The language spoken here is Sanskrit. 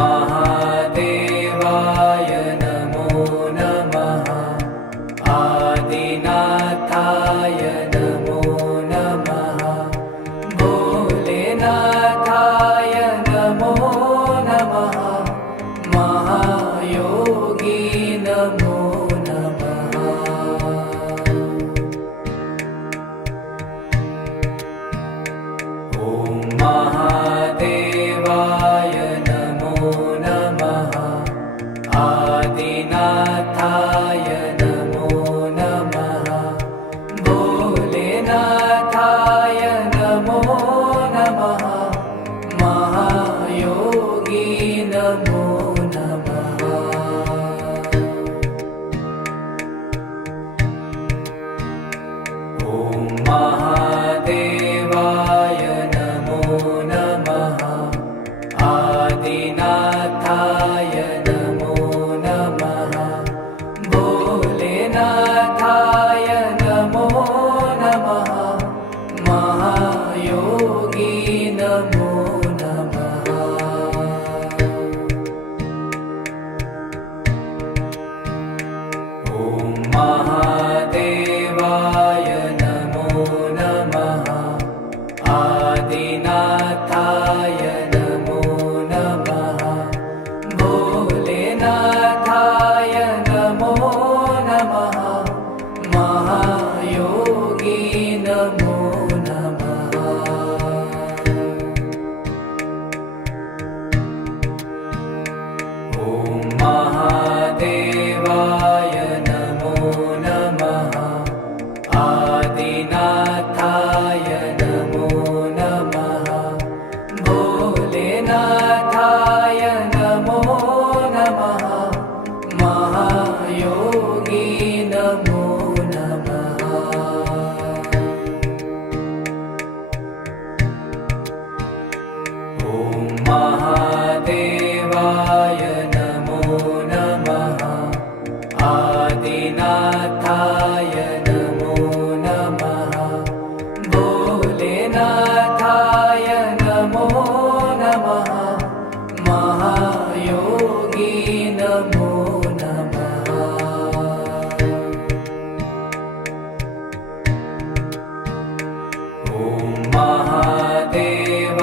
महादेवाय नमो नमः। आदिनाथाय नमो नमः। भोलेनाथाय नमो नमः। महायोगी नमो नमः। ॐ महादेवाय नमो नमः। आदिनाथाय नमो नमः। भोलेनाथाय नमो नमः। महायोगी नमो नमः। ॐ महादेवाय नमो नमः। आदिनाथाय नमो नमः। भोलेनाथाय नमो नमः। महायोगी नमो नमः। ॐ महादेवाय नमो नमः। आदिनाथाय नमो नमः। भोलेनाथाय नमो नमः। महायोगी नमो नमः। ॐ महादेवाय नमो नमः। आदिनाथाय नमो नमः। भोलेनाथाय नमो नमः। महायोगी नमो नमः। ॐ महादेवाय नमो नमः। आदिनाथाय नमो नमः। भोलेनाथाय नमो नमः। महायोगी नमो नमः। ॐ महादेवाय